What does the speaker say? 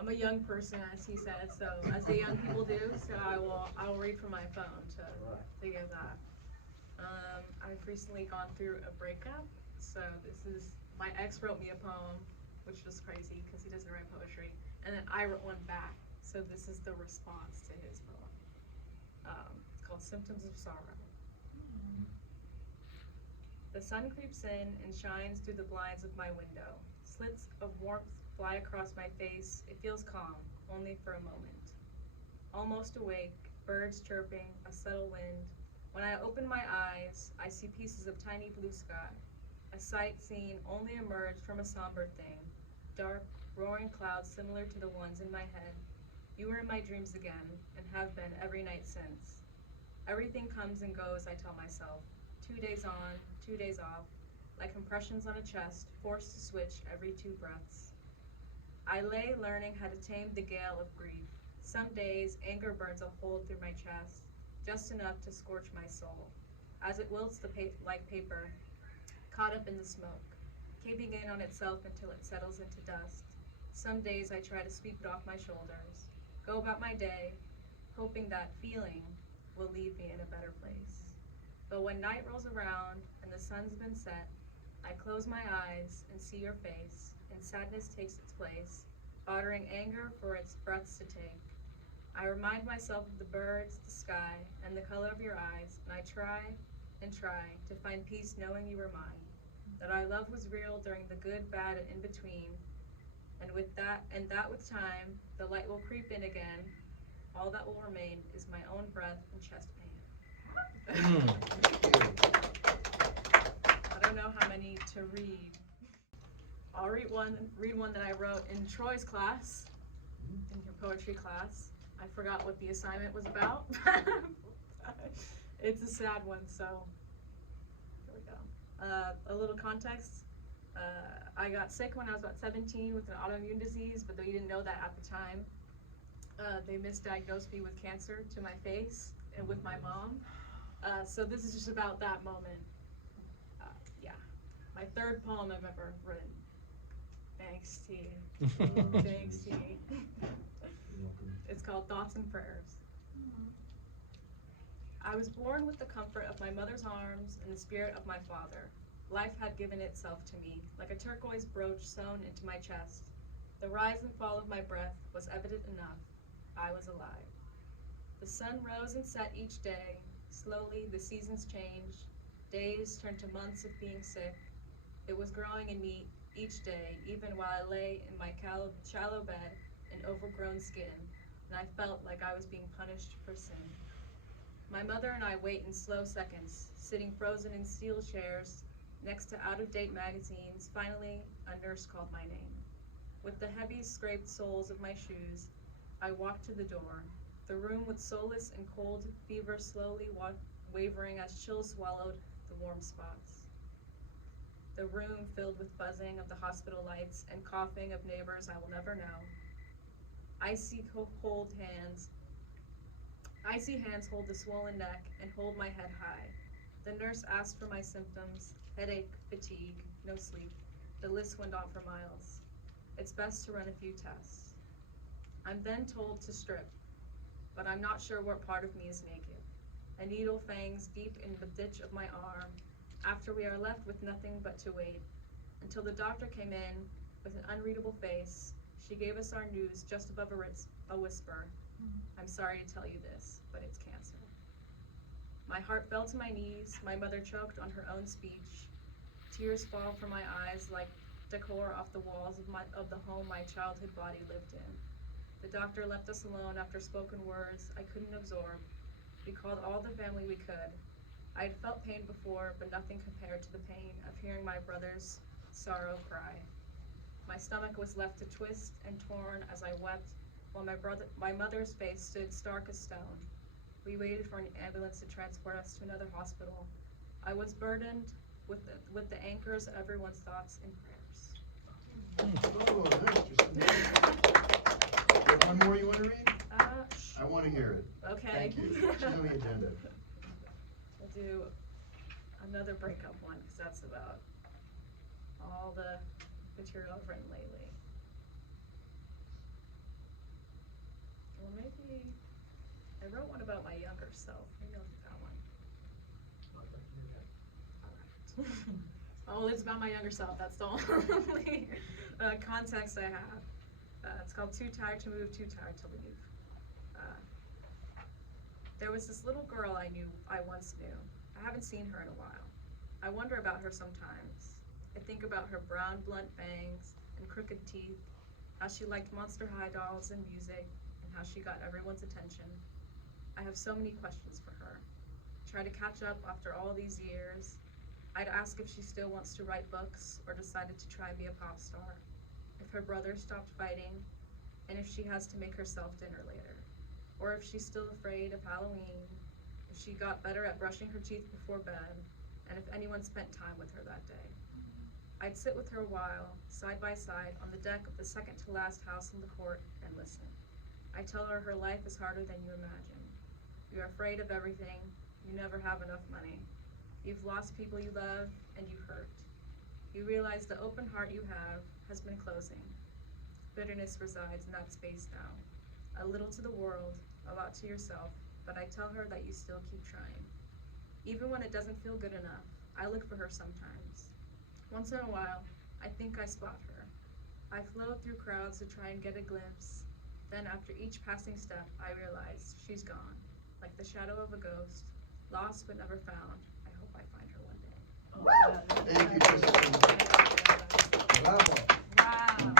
I'm a young person, as he said, so as the young people do, so I will read from my phone to give that. I've recently gone through a breakup, so this is, my ex wrote me a poem, which was crazy because he doesn't write poetry, and then I wrote one back, so this is the response to his poem. It's called Symptoms of Sorrow. The sun creeps in and shines through the blinds of my window. Slits of warmth fly across my face. It feels calm, only for a moment. Almost awake, birds chirping, a subtle wind. When I open my eyes, I see pieces of tiny blue sky. A sight seen only emerged from a somber thing. Dark, roaring clouds similar to the ones in my head. You were in my dreams again, and have been every night since. Everything comes and goes, I tell myself. 2 days on, 2 days off, like compressions on a chest, forced to switch every 2 breaths. I lay learning how to tame the gale of grief. Some days, anger burns a hole through my chest, just enough to scorch my soul, as it wilts like paper, caught up in the smoke, caving in on itself until it settles into dust. Some days I try to sweep it off my shoulders, go about my day, hoping that feeling will leave me in a better place. But when night rolls around and the sun's been set, I close my eyes and see your face, and sadness takes its place, ordering anger for its breaths to take. I remind myself of the birds, the sky, and the color of your eyes, and I try and try to find peace knowing you were mine, that our love was real during the good, bad, and in between, and that with time, the light will creep in again. All that will remain is my own breath and chest pain. I don't know how many to read. I'll read one that I wrote in Troy's class, in your poetry class. I forgot what the assignment was about. It's a sad one, so here we go. A little context. I got sick when I was about 17 with an autoimmune disease, but we didn't know that at the time. They misdiagnosed me with cancer to my face and with my mom. So this is just about that moment. Yeah, my 3rd poem I've ever written. Thanks, T. Thanks, T. It's called Thoughts and Prayers. I was born with the comfort of my mother's arms and the spirit of my father. Life had given itself to me, like a turquoise brooch sewn into my chest. The rise and fall of my breath was evident enough. I was alive. The sun rose and set each day. Slowly, the seasons changed. Days turned to months of being sick. It was growing in me each day, even while I lay in my shallow bed in overgrown skin, and I felt like I was being punished for sin. My mother and I wait in slow seconds, sitting frozen in steel chairs next to out-of-date magazines. Finally, a nurse called my name. With the heavy, scraped soles of my shoes, I walked to the door. The room with soulless and cold fever slowly wavering as chills swallowed the warm spots. The room filled with buzzing of the hospital lights and coughing of neighbors I will never know. Icy hands hold the swollen neck and hold my head high. The nurse asked for my symptoms: headache, fatigue, no sleep. The list went on for miles. It's best to run a few tests. I'm then told to strip, but I'm not sure what part of me is naked. A needle fangs deep in the ditch of my arm. After we are left with nothing but to wait, until the doctor came in with an unreadable face. She gave us our news just above a whisper. I'm sorry to tell you this, but it's cancer. My heart fell to my knees. My mother choked on her own speech. Tears fall from my eyes like decor off the walls of the home my childhood body lived in. The doctor left us alone after spoken words I couldn't absorb. We called all the family we could. I had felt pain before, but nothing compared to the pain of hearing my brother's sorrow cry. My stomach was left to twist and torn as I wept, while my mother's face stood stark as stone. We waited for an ambulance to transport us to another hospital. I was burdened with the anchors of everyone's thoughts and prayers. Oh, nice. You have one more you want to read? I want to hear it. Okay. Thank you. She's on the agenda. We'll do another breakup one, because that's about all the material I've written lately. Well, maybe I wrote one about my younger self. Maybe I'll do that one. Alright. Oh, it's about my younger self. That's the only context I have. It's called Too Tired to Move, Too Tired to Leave. There was this little girl I once knew. I haven't seen her in a while. I wonder about her sometimes. I think about her brown, blunt bangs and crooked teeth, how she liked Monster High dolls and music, and how she got everyone's attention. I have so many questions for her. Try to catch up after all these years. I'd ask if she still wants to write books or decided to try and be a pop star, if her brother stopped fighting, and if she has to make herself dinner later, or if she's still afraid of Halloween, if she got better at brushing her teeth before bed, and if anyone spent time with her that day. I'd sit with her a while, side by side, on the deck of the second to last house in the court and listen. I tell her life is harder than you imagine. You're afraid of everything, you never have enough money. You've lost people you love, and you hurt. You realize the open heart you have has been closing. Bitterness resides in that space now. A little to the world, a lot to yourself, but I tell her that you still keep trying. Even when it doesn't feel good enough, I look for her sometimes. Once in a while, I think I spot her. I flow through crowds to try and get a glimpse. Then after each passing step, I realize she's gone, like the shadow of a ghost, lost but never found. I hope I find her one day. Thank you, Trystan. Bravo. Wow.